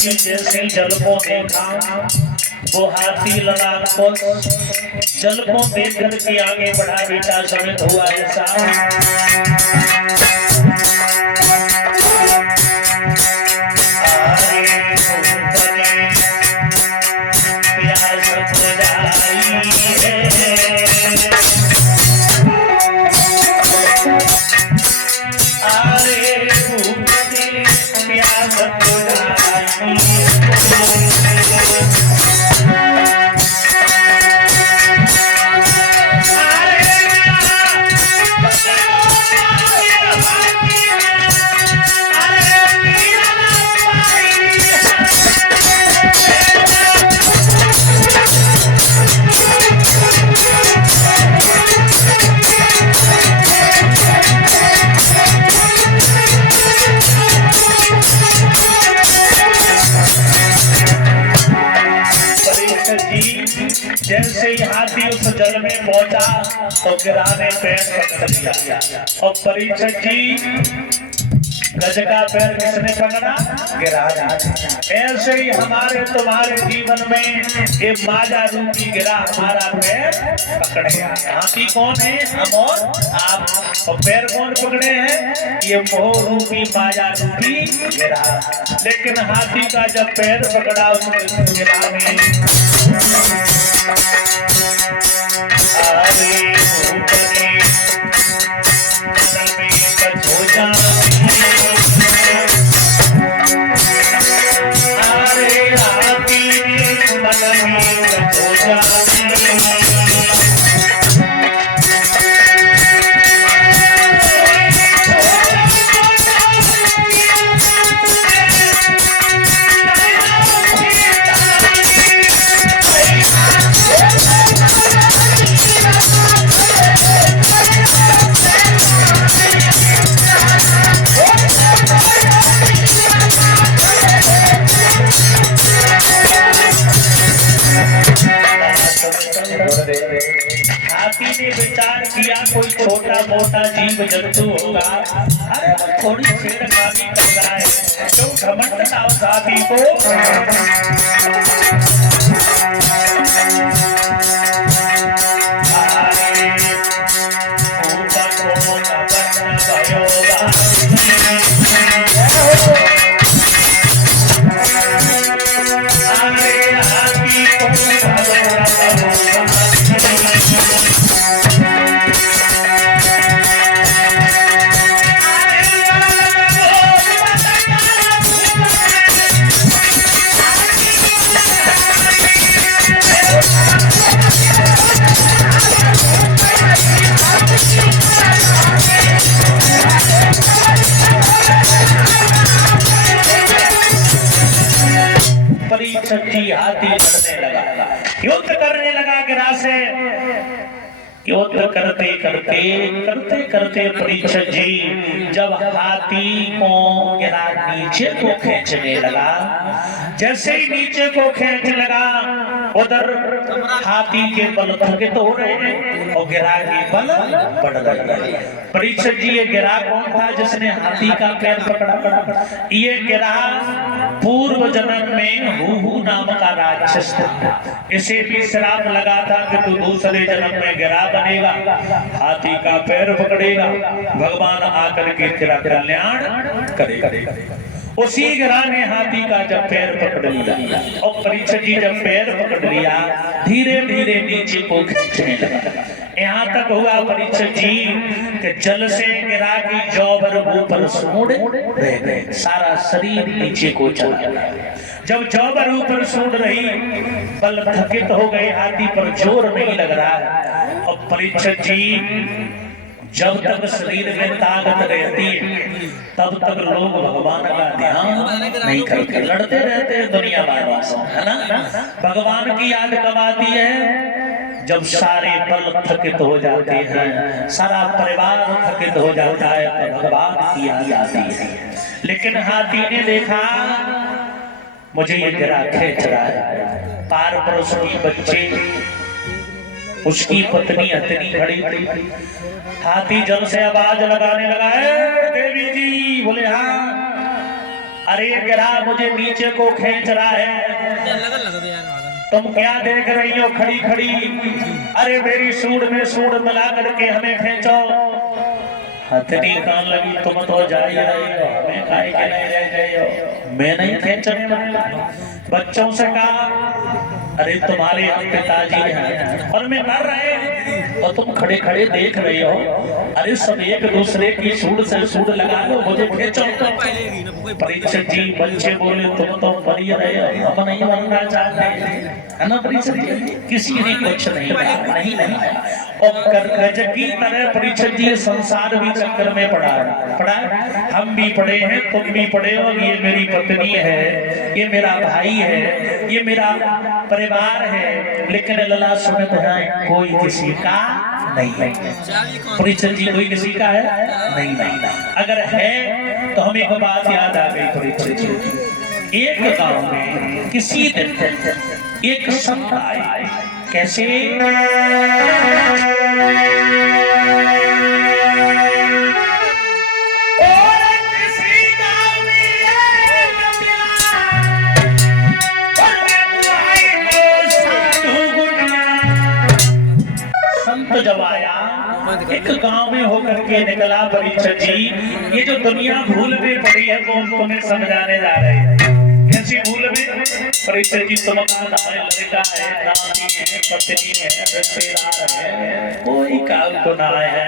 जी जैसे जल को देखा वो हाथी लगा को जल को देख करके आगे बढ़ा, बेटा समित हुआ ऐसा जैसे ही हाथी उस जल में पहुंचा तो गिरा ने पैर पकड़ लिया। और परीक्षित जी गज का पैर किसने पकड़ा? गिरा। ऐसे ही हमारे तुम्हारे जीवन में ये माया रूपी गिरा हमारा पैर पकड़े। हाथी कौन है? हम और आप। और पैर कौन पकड़े हैं? ये मोह रूपी माया रूपी गिरा। लेकिन हाथी का जब पैर पकड़ा उस गिरा ने हाथी ने विचार किया कोई छोटा मोटा जीव जंतु होगा, अरे वो थोड़ी छेड़खानी कर रहा है, क्यों घमंड ना उस हाथी को। परीक्षित हाथी लड़ने लगा, युद्ध करने लगा गिरा से। युद्ध करते करते करते करते परीक्षित जी जब हाथी को गिरा नीचे को खींचने लगा, जैसे ही नीचे को खींचने लगा उधर हाथी के बल थकित हो रहे हैं और गिरा के बल बढ़ रहे हैं। परीक्षित जी ये गिरा कौन था जिसने हाथी का पैर पकड़ा? ये गिरा पूर्व जन्म में हूहू नाम का राक्षस था। इसे भी श्राप लगा था कि तू दूसरे जन्म में गिरा बनेगा, हाथी का पैर पकड़ेगा, भगवान आकर के तेरा कल्याण करेगा। उसी गिरा ने हाथी का जब पैर पकड़ लिया और परीक्षित जी जब पैर पकड़ लिया धीरे धीरे नीचे को खींचने लगा। यहाँ तक हुआ परीक्षित जी कि जल से गिरा की जौबर ऊपर सूंड रह गए, सारा शरीर नीचे को चला गया। जब जौबर ऊपर सूंड रही बल थकित हो गए, हाथी पर जोर नहीं लग रहा है। और परीक्षित जी जब तक शरीर में ताकत रहती है तब तक लोग भगवान का ध्यान नहीं करते, लड़ते रहते हैं दुनिया वालों से, है ना। भगवान की याद कब आती है? जब सारे बल थकित हो जाते हैं, सारा परिवार थकित हो जाता है तो भगवान की याद आती है। लेकिन हाथी ने देखा मुझे ये गिरा खींच रहा है, पार पड़ोस की बच्चे उसकी पत्नी इतनी खड़ी, हाथी जल से आवाज लगाने लगा, देवी जी। बोले हाँ। अरे गिरा मुझे नीचे को खींच रहा है, तुम क्या देख रही हो खड़ी खड़ी? अरे मेरी सूंड में सूंड मिला करके हमें खींचो। हथनी कान लगी, तुम तो जा ही रही हो, हमें काहे के नहीं ले गई हो? मैं नहीं खींचने वाला। बच्चों से कहा अरे तुम्हारे पिताजी हैं और मैं कर रहे हैं और तुम खड़े खड़े देख रही हो। अरे सब एक दूसरे की सूंड से सूंड लगा लो, मुझे खींचो। परीक्षित जी बच्चे बोले तुम तो मरी रहे हो, हम नहीं मरना चाहते, है ना परीक्षित जी? किसी ने कुछ नहीं नहीं और गज की तरह परीक्षित जी संसार भी चक्कर में पड़ा। हम भी पड़े हैं, तुम भी पड़े हो। ये मेरी पत्नी है, ये मेरा भाई है, ये मेरा परिवार है, लेकिन लला सुनत है कोई किसी का नहीं। परीक्षित जी कोई किसी का है नहीं। अगर है तो हमें एक बात याद आ गई परीक्षित जी। एक गांव में किसी दिन एक संत आए। कैसे? संत जब आया एक गांव में होकर के निकला परीक्षित जी। ये जो दुनिया भूल में पड़ी है वो तुम्हें समझाने जा रहे हैं। कैसी भूल में? परीक्षित जी तुम्हारा लड़का है, नाती है, पत्नी है, रिश्तेदार है, कोई काम को ना है।